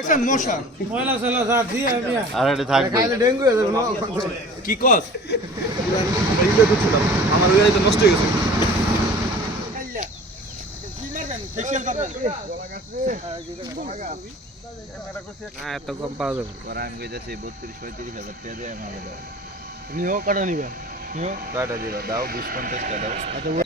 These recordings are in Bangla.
একদম মোশা ময়লা জেলা যাচ্ছে আরে রে থাকি কি কষ্ট এইতে কিছু আমাগো নষ্ট হয়ে গেছে না মার না কেশাল বলগাছে হ্যাঁ এটা কম পাওয়া যাবে আমরা যাই 32 35000 টাকা দেব নিও কাটা নিবে নিও কাটা দি দাও দুস্পন্তের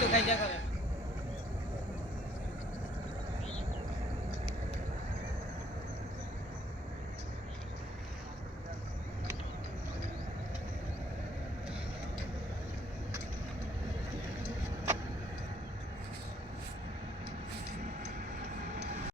个开这个。